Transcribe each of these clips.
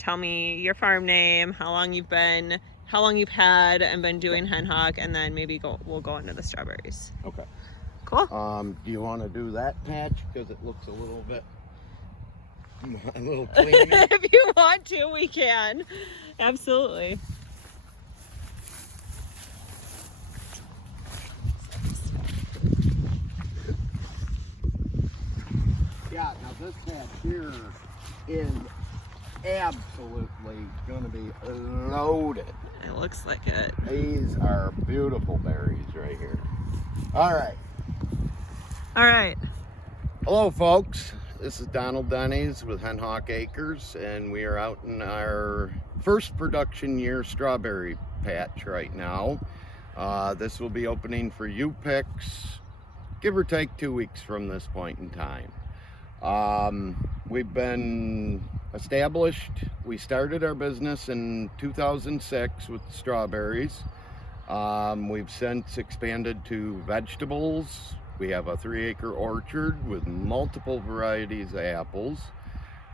tell me your farm name, how long you've had and been doing hen hawk, and then maybe we'll go into the strawberries. Okay. Cool. Do you want to do that patch because it looks a little bit a little cleaner? If you want to, we can. Absolutely. Yeah, now this patch here is absolutely going to be loaded. It looks like it. These are beautiful berries right here. All right. All right. Hello, folks. This is Donald Denny's with Hen Hawk Acres, and we are out in our first production year strawberry patch right now. This will be opening for U-Picks, give or take 2 weeks from this point in time. We've been established. We started our business in 2006 with strawberries. We've since expanded to vegetables. We have a 3-acre orchard with multiple varieties of apples,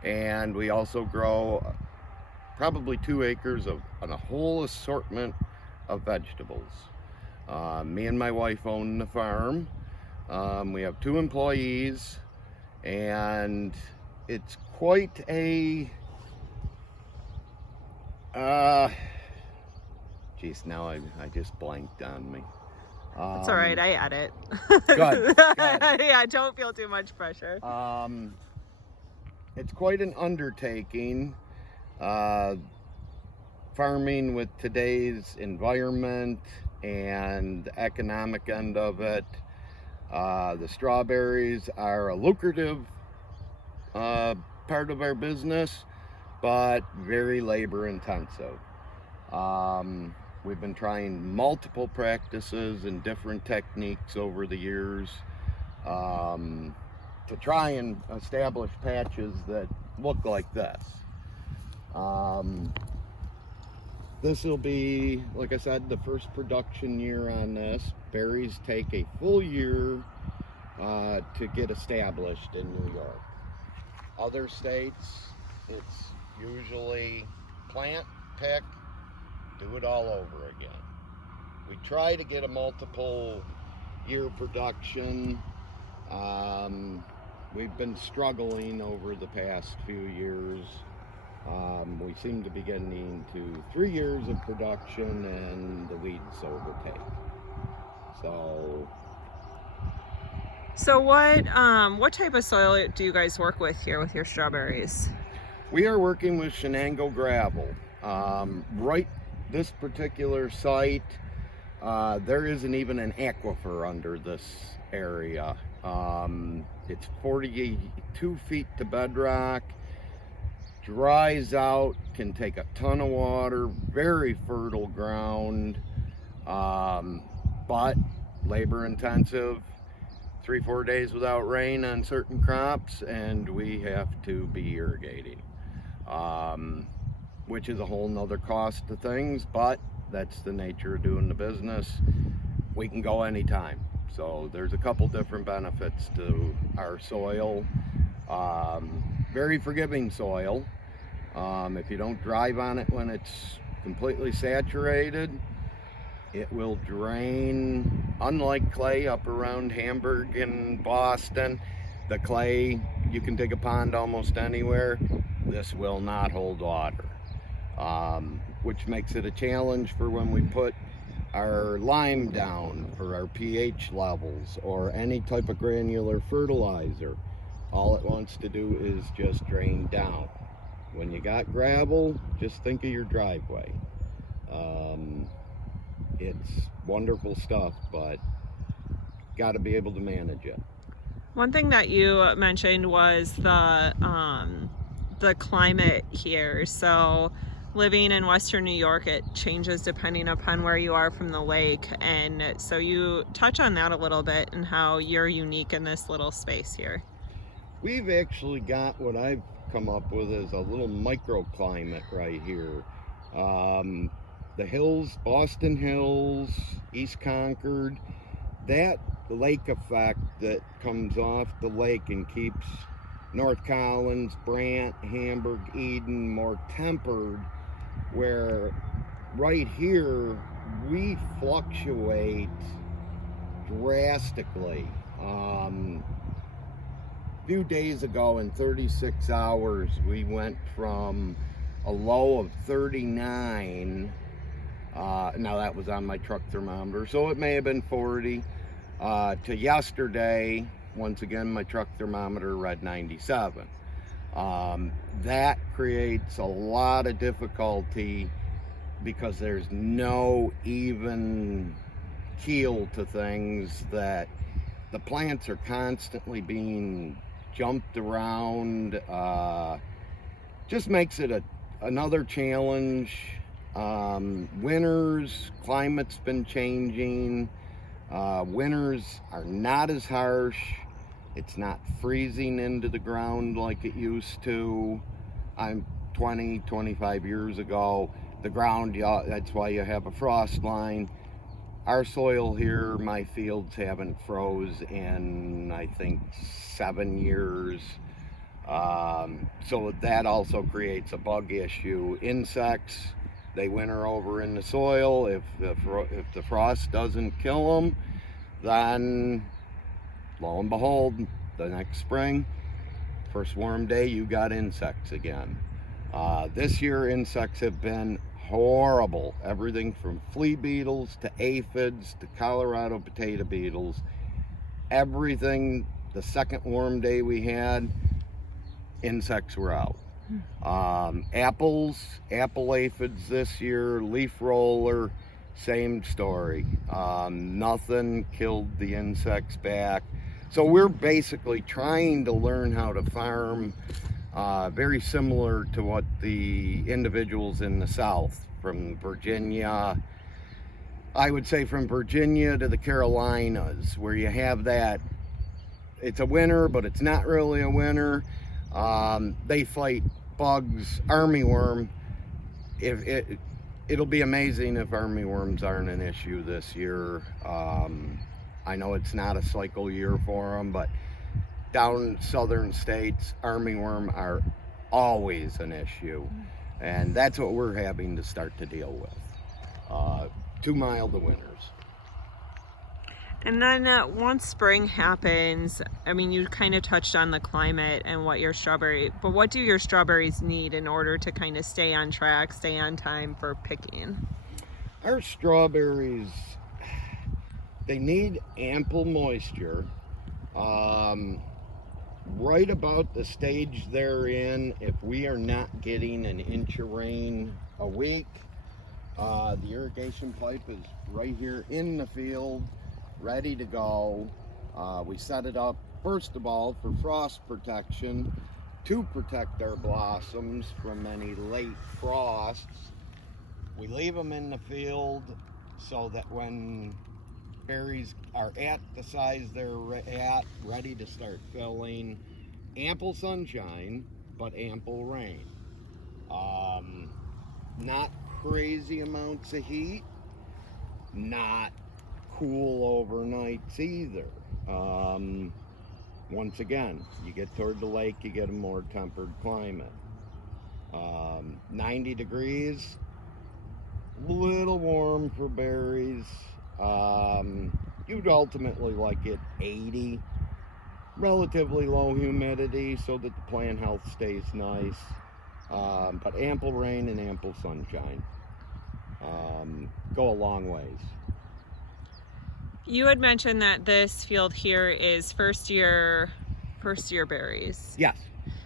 and we also grow probably 2 acres of a whole assortment of vegetables. Me and my wife own the farm. We have 2 employees, and it's quite a geez, now I just blanked on me. It's all right. I edit. Good. Yeah, don't feel too much pressure. It's quite an undertaking, farming with today's environment and the economic end of it. The strawberries are a lucrative part of our business, but very labor intensive. We've been trying multiple practices and different techniques over the years to try and establish patches that look like this. This will be, like I said, the first production year on this. Berries take a full year to get established in New York. Other states, it's usually plant, pick, do it all over again. We try to get a multiple year production. We've been struggling over the past few years. We seem to be getting into 3 years of production and the weeds overtake. So what type of soil do you guys work with here with your strawberries? We are working with Shenango gravel. Right this particular site, there isn't even an aquifer under this area. It's 42 feet to bedrock, dries out, can take a ton of water, very fertile ground, but labor intensive. 3-4 days without rain on certain crops, and we have to be irrigating, which is a whole nother cost to things, but that's the nature of doing the business. We can go anytime. So there's a couple different benefits to our soil. Very forgiving soil. If you don't drive on it when it's completely saturated, it will drain. Unlike clay up around Hamburg and Boston, the clay, you can dig a pond almost anywhere. This will not hold water, which makes it a challenge for when we put our lime down for our pH levels or any type of granular fertilizer. All it wants to do is just drain down. When you got gravel, just think of your driveway. It's wonderful stuff, but got to be able to manage it. One thing that you mentioned was the climate here. So living in Western New York, it changes depending upon where you are from the lake. And so you touch on that a little bit and how you're unique in this little space here. We've actually got what I've come up with is a little microclimate right here. The hills, Boston Hills, East Concord, that lake effect that comes off the lake and keeps North Collins, Brant, Hamburg, Eden, more tempered, where right here we fluctuate drastically. A few days ago, in 36 hours, we went from a low of 39. Now that was on my truck thermometer, so it may have been 40. To yesterday, once again, my truck thermometer read 97. That creates a lot of difficulty because there's no even keel to things, that the plants are constantly being jumped around. Just makes it another challenge. Winters, climate's been changing. Winters are not as harsh. It's not freezing into the ground like it used to. I'm 25 years ago. The ground, that's why you have a frost line. Our soil here, my fields haven't froze in, I think, 7 years. So that also creates a bug issue. Insects, they winter over in the soil. If the frost doesn't kill them, then lo and behold, the next spring, first warm day, you got insects again. This year, insects have been horrible. Everything from flea beetles to aphids to Colorado potato beetles. Everything, the second warm day we had, insects were out. Apple aphids this year, leaf roller, same story. Nothing killed the insects back. So we're basically trying to learn how to farm very similar to what the individuals in the South, from Virginia, I would say from Virginia to the Carolinas, where you have that, it's a winter, but it's not really a winter. They fight bugs, armyworm. It'll be amazing if armyworms aren't an issue this year. I know it's not a cycle year for them, but down southern states, armyworm are always an issue, and that's what we're having to start to deal with. Too mild the winters. And then once spring happens, I mean, you kind of touched on the climate and what what do your strawberries need in order to kind of stay on track, stay on time for picking? Our strawberries, they need ample moisture. Right about the stage they're in, if we are not getting an inch of rain a week, the irrigation pipe is right here in the field, ready to go. We set it up, first of all, for frost protection, to protect our blossoms from any late frosts. We leave them in the field so that when berries are at the size they're at, ready to start filling, ample sunshine, but ample rain. Not crazy amounts of heat, not cool overnights either. Once again, you get toward the lake, you get a more tempered climate. 90 degrees, little warm for berries. You'd ultimately like it 80, relatively low humidity so that the plant health stays nice, but ample rain and ample sunshine go a long ways. You had mentioned that this field here is first year berries. Yes.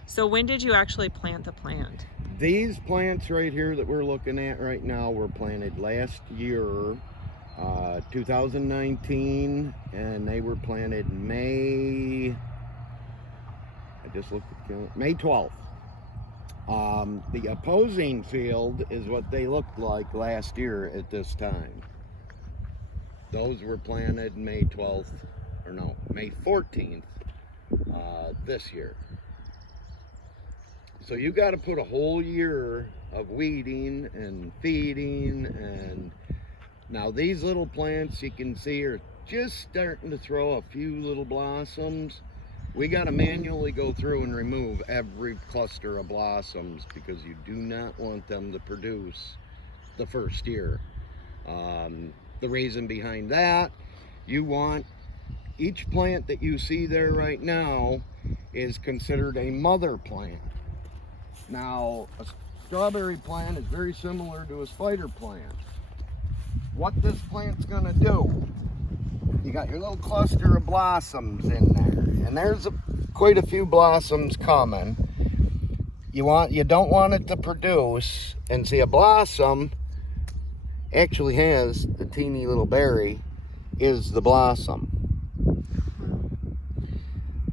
So when did you actually plant the plant? These plants right here that we're looking at right now were planted last year, 2019, and they were planted May 12th. The opposing field is what they looked like last year at this time. Those were planted May 14th this year. So you got to put a whole year of weeding and feeding, and now these little plants you can see are just starting to throw a few little blossoms. we got to manually go through and remove every cluster of blossoms because you do not want them to produce the first year. The reason behind that, you want each plant that you see there right now is considered a mother plant. Now, a strawberry plant is very similar to a spider plant. What this plant's gonna do, you got your little cluster of blossoms in there, and there's quite a few blossoms coming. You don't want it to produce, and see, a blossom actually has a teeny little berry is the blossom.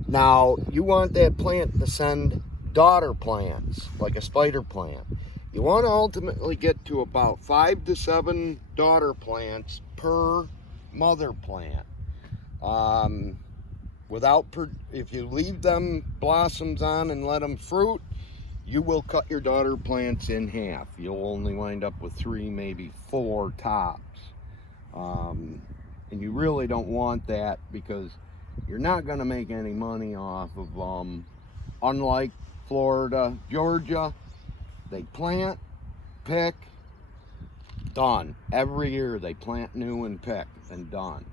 Now, you want that plant to send daughter plants, like a spider plant. You want to ultimately get to about 5 to 7 daughter plants per mother plant. If you leave them blossoms on and let them fruit, you will cut your daughter plants in half. You'll only wind up with 3, maybe 4 tops. And you really don't want that because you're not going to make any money off of them. Unlike Florida, Georgia, they plant, pick, done. Every year they plant new and pick and done.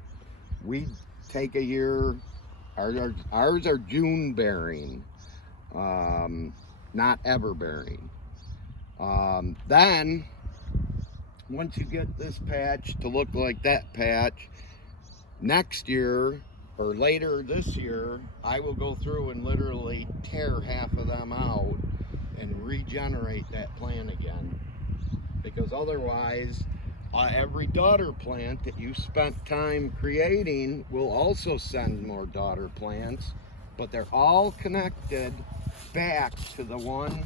We take a year, ours are June bearing, not ever bearing. Then, once you get this patch to look like that patch, next year or later this year, I will go through and literally tear half of them out and regenerate that plant again. Because otherwise, every daughter plant that you spent time creating will also send more daughter plants, but they're all connected back to the one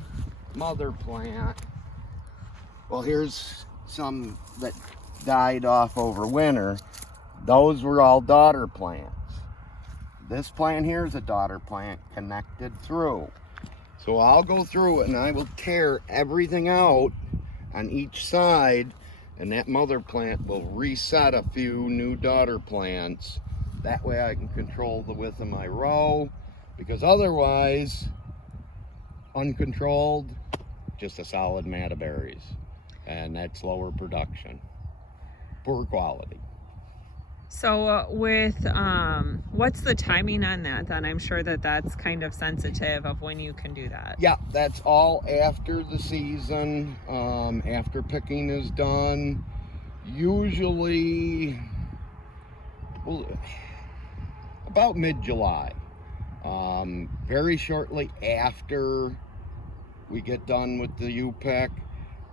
mother plant. Well, here's some that died off over winter. Those were all daughter plants. This plant here is a daughter plant connected through. So I'll go through it and I will tear everything out on each side, and that mother plant will reset a few new daughter plants. That way I can control the width of my row, because otherwise, uncontrolled, just a solid mat of berries. And that's lower production, poor quality. So what's the timing on that then? I'm sure that's kind of sensitive of when you can do that. Yeah, that's all after the season, after picking is done. Usually, about mid-July. Very shortly after we get done with the U-pick,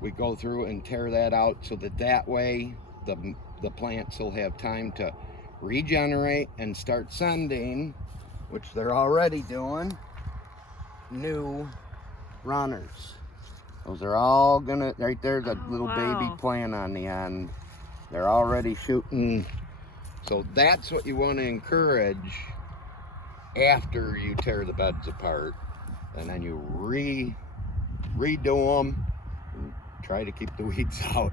we go through and tear that out so that way the plants will have time to regenerate and start sending, which they're already doing, new runners. Those are all gonna, right there, the little baby plant on the end. They're already shooting. So that's what you want to encourage after you tear the beds apart. And then you redo them and try to keep the weeds out.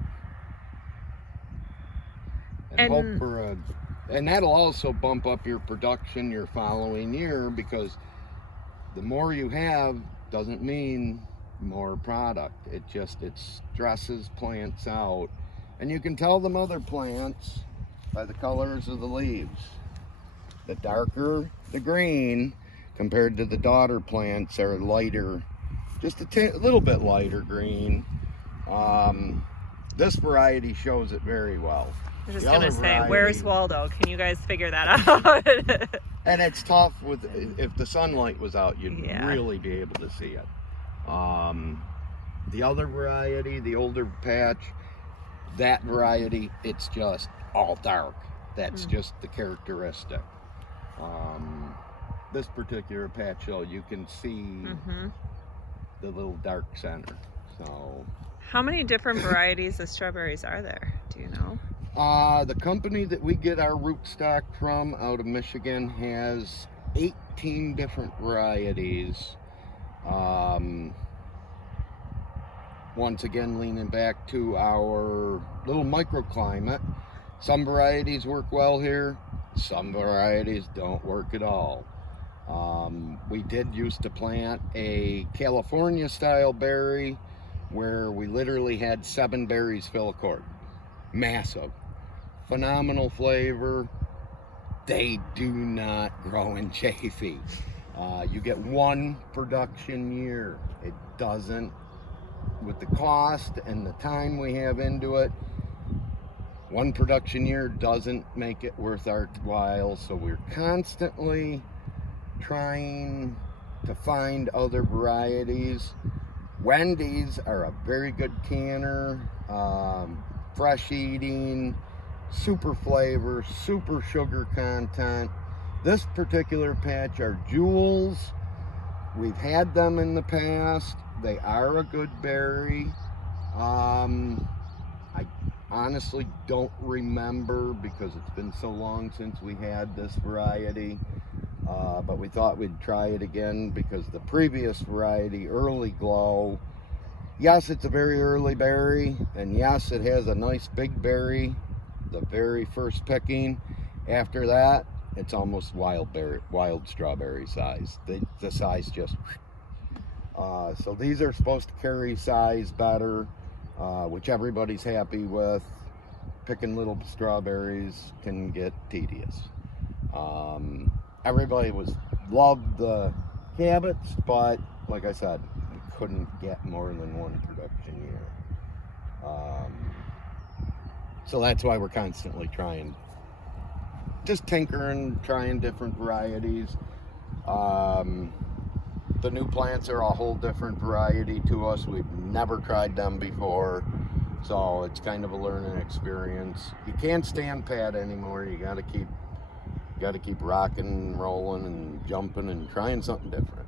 And hope for and that'll also bump up your production your following year, because the more you have doesn't mean more product. It stresses plants out. And you can tell the mother plants by the colors of the leaves. The darker the green compared to the daughter plants are lighter, just a little bit lighter green. This variety shows it very well. I was just gonna say, where's Waldo? Can you guys figure that out? And it's tough if the sunlight was out, you'd really be able to see it. The other variety, the older patch, that variety, it's just all dark. That's just the characteristic. This particular patch, though, you can see the little dark center. So, how many different varieties of strawberries are there? Do you know? The company that we get our rootstock from out of Michigan has 18 different varieties. Once again, leaning back to our little microclimate. Some varieties work well here, some varieties don't work at all. We did used to plant a California style berry where we literally had 7 berries fill a quart. Massive. Phenomenal flavor. They do not grow in Chaffee. You get 1 production year. It doesn't, with the cost and the time we have into it, 1 production year doesn't make it worth our while. So we're constantly trying to find other varieties. Wendy's are a very good canner, fresh eating, super flavor, super sugar content. This particular patch are Jewels. We've had them in the past. They are a good berry. I honestly don't remember because it's been so long since we had this variety. But we thought we'd try it again because the previous variety, Early Glow, yes, it's a very early berry, and yes, it has a nice big berry the very first picking. After that, it's almost wild strawberry size. The size just so these are supposed to carry size better, which everybody's happy with. Picking little strawberries can get tedious. Everybody loved the Cabots, but like I said, we couldn't get more than 1 production year. So that's why we're constantly just tinkering, trying different varieties. The new plants are a whole different variety to us. We've never tried them before, so it's kind of a learning experience. You can't stand pat anymore. You got to keep rocking and rolling and jumping and trying something different.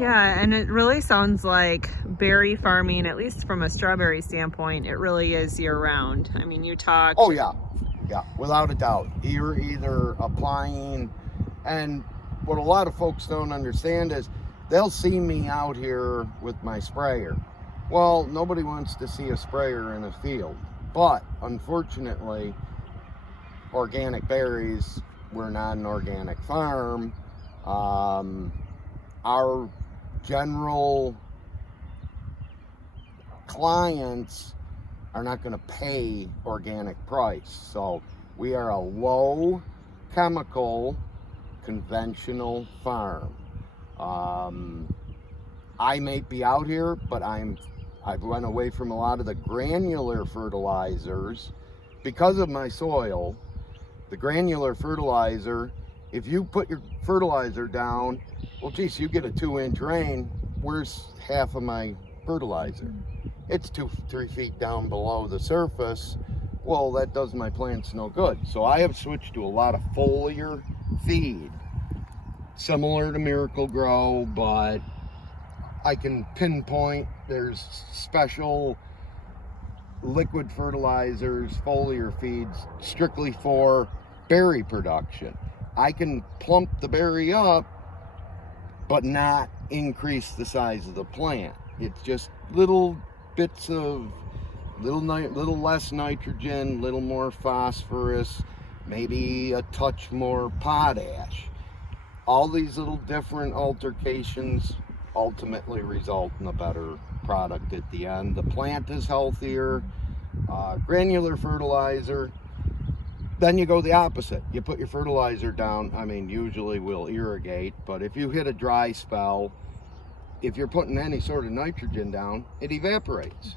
Yeah, and it really sounds like berry farming, at least from a strawberry standpoint, it really is year round. I mean, you talked. Oh yeah, without a doubt. You're either applying, and what a lot of folks don't understand is they'll see me out here with my sprayer. Well, nobody wants to see a sprayer in a field, but unfortunately, organic berries, we're not an organic farm. Our general clients are not going to pay organic price. So we are a low chemical conventional farm. I may be out here, but I've run away from a lot of the granular fertilizers because of my soil. The granular fertilizer, if you put your fertilizer down, well, geez, you get a 2-inch rain, where's half of my fertilizer? It's 2-3 feet down below the surface. Well, that does my plants no good. So I have switched to a lot of foliar feed, similar to Miracle-Gro, but I can pinpoint there's special liquid fertilizers, foliar feeds, strictly for berry production. I can plump the berry up, but not increase the size of the plant. It's just little bits of little less nitrogen, little more phosphorus, maybe a touch more potash. All these little different altercations ultimately result in a better product at the end. The plant is healthier. Granular fertilizer, then you go the opposite. You put your fertilizer down. I mean, usually we'll irrigate, but if you hit a dry spell, if you're putting any sort of nitrogen down, it evaporates,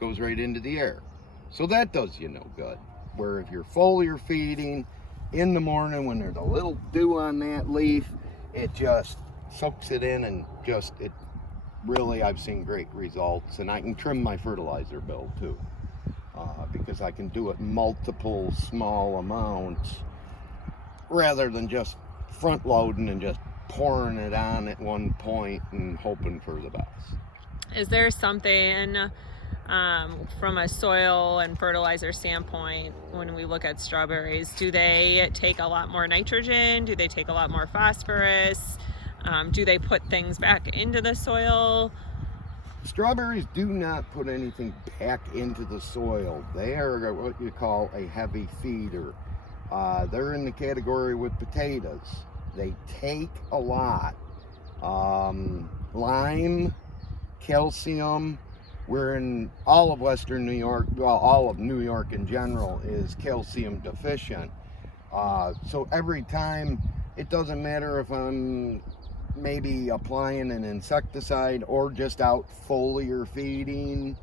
goes right into the air. So that does you no good. Where if you're foliar feeding in the morning when there's a little dew on that leaf, it just soaks it in, and it really, I've seen great results. And I can trim my fertilizer bill too, because I can do it multiple small amounts rather than just front loading and just pouring it on at one point and hoping for the best. Is there something from a soil and fertilizer standpoint, when we look at strawberries, do they take a lot more nitrogen? Do they take a lot more phosphorus? Do they put things back into the soil? Strawberries do not put anything back into the soil. They are what you call a heavy feeder. They're in the category with potatoes. They take a lot. Lime, calcium. We're in all of Western New York, well, all of New York in general is calcium deficient. So every time, it doesn't matter if I'm maybe applying an insecticide or just out foliar feeding,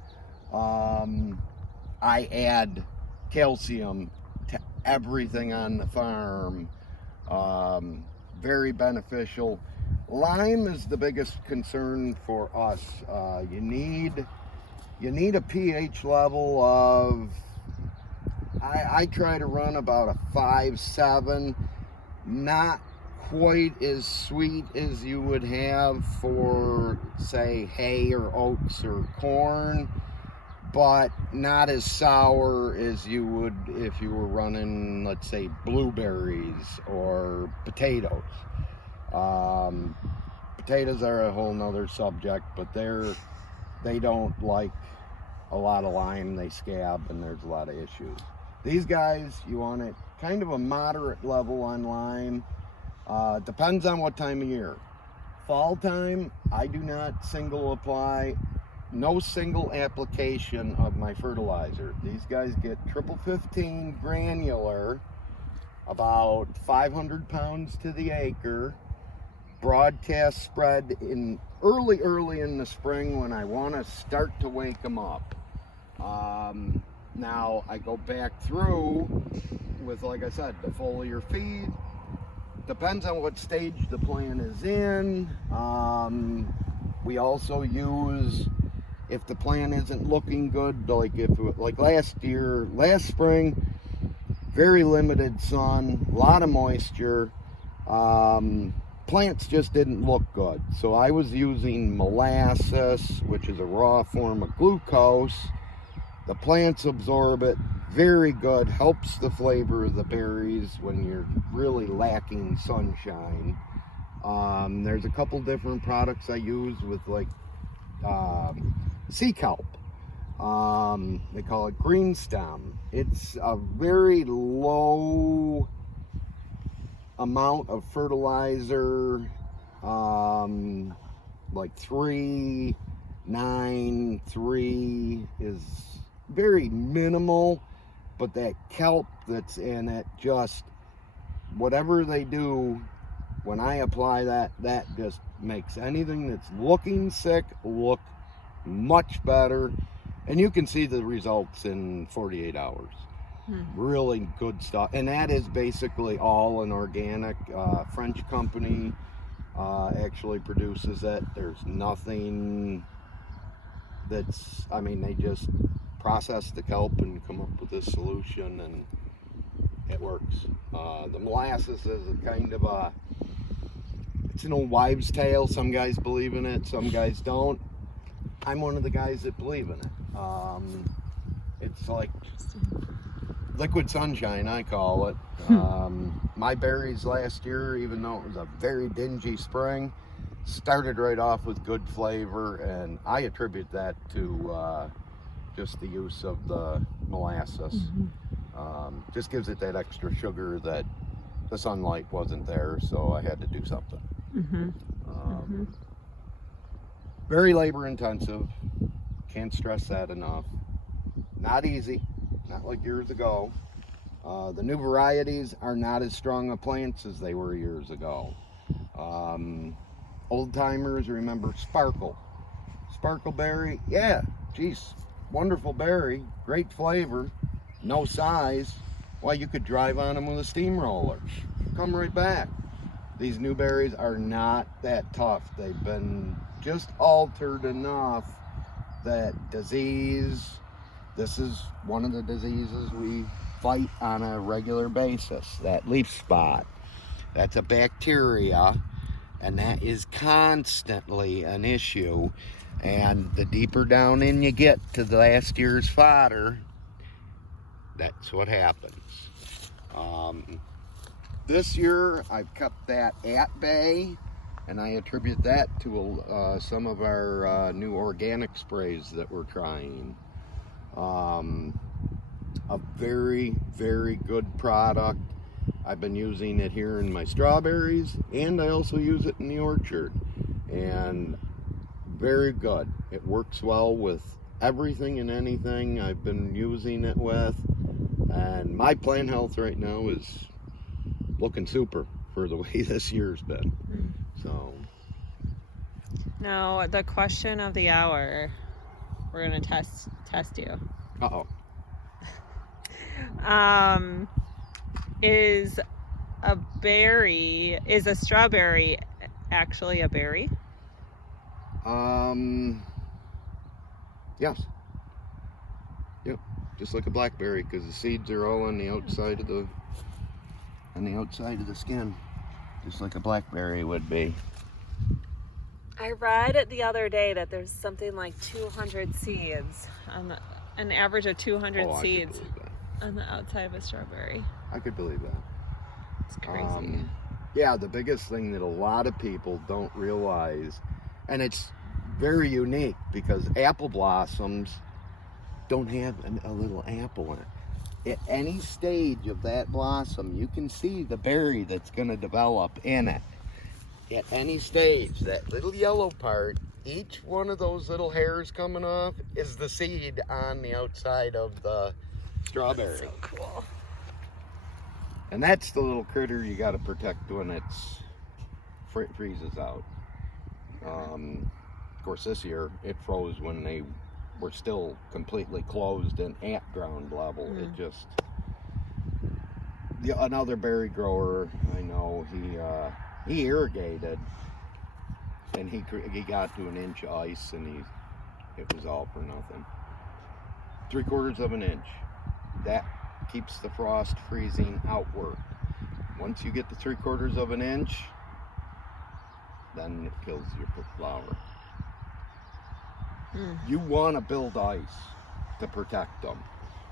I add calcium to everything on the farm. Very beneficial. Lime is the biggest concern for us. You need a pH level of, I try to run about a 5-7, not quite as sweet as you would have for, say, hay or oats or corn, but not as sour as you would if you were running, let's say, blueberries or potatoes. Potatoes are a whole nother subject, but they don't like a lot of lime. They scab, and there's a lot of issues. These guys, you want it kind of a moderate level on lime. Depends on what time of year. Fall time, I do not single apply, no single application of my fertilizer. These guys get 15 granular, about 500 pounds to the acre, broadcast spread in early in the spring when I want to start to wake them up. Now I go back through with, like I said, the foliar feed. Depends on what stage the plant is in. We also use, if the plant isn't looking good, like last spring, very limited sun, a lot of moisture. Plants just didn't look good. So I was using molasses, which is a raw form of glucose. The plants absorb it, very good, helps the flavor of the berries when you're really lacking sunshine. There's a couple different products I use with, like, sea kelp. They call it green stem. It's a very low amount of fertilizer, like 3, 9, 3 is very minimal, but that kelp that's in it, just whatever they do, when I apply that just makes anything that's looking sick look much better, and you can see the results in 48 hours. Really good stuff, and that is basically all an organic. French company actually produces it. There's nothing that's, I mean, they just process the kelp and come up with this solution, and it works. The molasses is a kind of a, it's an old wives' tale. Some guys believe in it, some guys don't. I'm one of the guys that believe in it. It's like liquid sunshine, I call it. My berries last year, even though it was a very dingy spring, started right off with good flavor, and I attribute that to just the use of the molasses. Just gives it that extra sugar that the sunlight wasn't there, so I had to do something. Very labor intensive, can't stress that enough. Not easy, not like years ago. The new varieties are not as strong of plants as they were years ago. Old timers remember Sparkleberry. Yeah, geez, wonderful berry, great flavor, no size. Why, you could drive on them with a steamroller, come right back. These new berries are not that tough. They've been just altered enough that disease, this is one of the diseases we fight on a regular basis, that leaf spot. That's a bacteria, and that is constantly an issue. And the deeper down in you get to the last year's fodder, that's what happens. This year I've kept that at bay, and I attribute that to some of our new organic sprays that we're trying. A very, very good product. I've been using it here in my strawberries, and I also use it in the orchard. And very good. It works well with everything and anything I've been using it with. And my plant health right now is looking super for the way this year's been. So Now, the question of the hour, we're going to test you. uh-oh. Is a strawberry actually a berry? Yes. Yep. Just like a blackberry, because the seeds are all on the outside of the skin, just like a blackberry would be. I read the other day that there's something like 200 seeds an average of 200 seeds on the outside of a strawberry. I could believe that. It's crazy. Yeah, the biggest thing that a lot of people don't realize, and it's very unique because apple blossoms don't have a little apple in it. At any stage of that blossom, you can see the berry that's going to develop in it. At any stage, that little yellow part, each one of those little hairs coming off is the seed on the outside of the strawberry. That's so cool. And that's the little critter you got to protect when it's freezes out. Of course, this year it froze when they were still completely closed and at ground level. It just another berry grower I know, he irrigated and he got to 1 inch of ice and it was all for nothing. 3/4 of an inch. That keeps the frost freezing outward. Once you get to 3/4 of an inch, then it kills your flower. You want to build ice to protect them,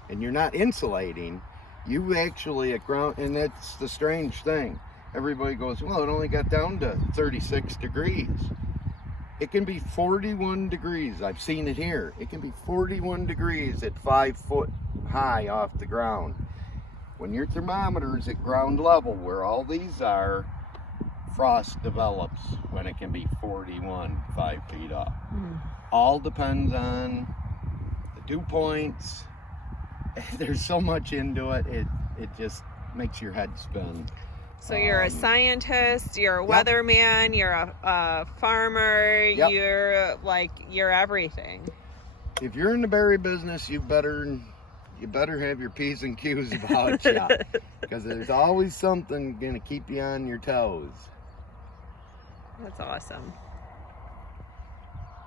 and you're not insulating. You actually at ground, and that's the strange thing. Everybody goes, well, it only got down to 36 degrees. It can be 41 degrees. I've seen it here. It can be 41 degrees at 5 foot high off the ground. When your thermometer is at ground level, where all these are, frost develops when it can be 41, 5 feet up. All depends on the dew points. There's so much into it. It just makes your head spin. So you're a scientist, you're a weatherman, you're a farmer, you're everything. If you're in the berry business, you better have your P's and Q's about you, because there's always something gonna keep you on your toes. That's awesome.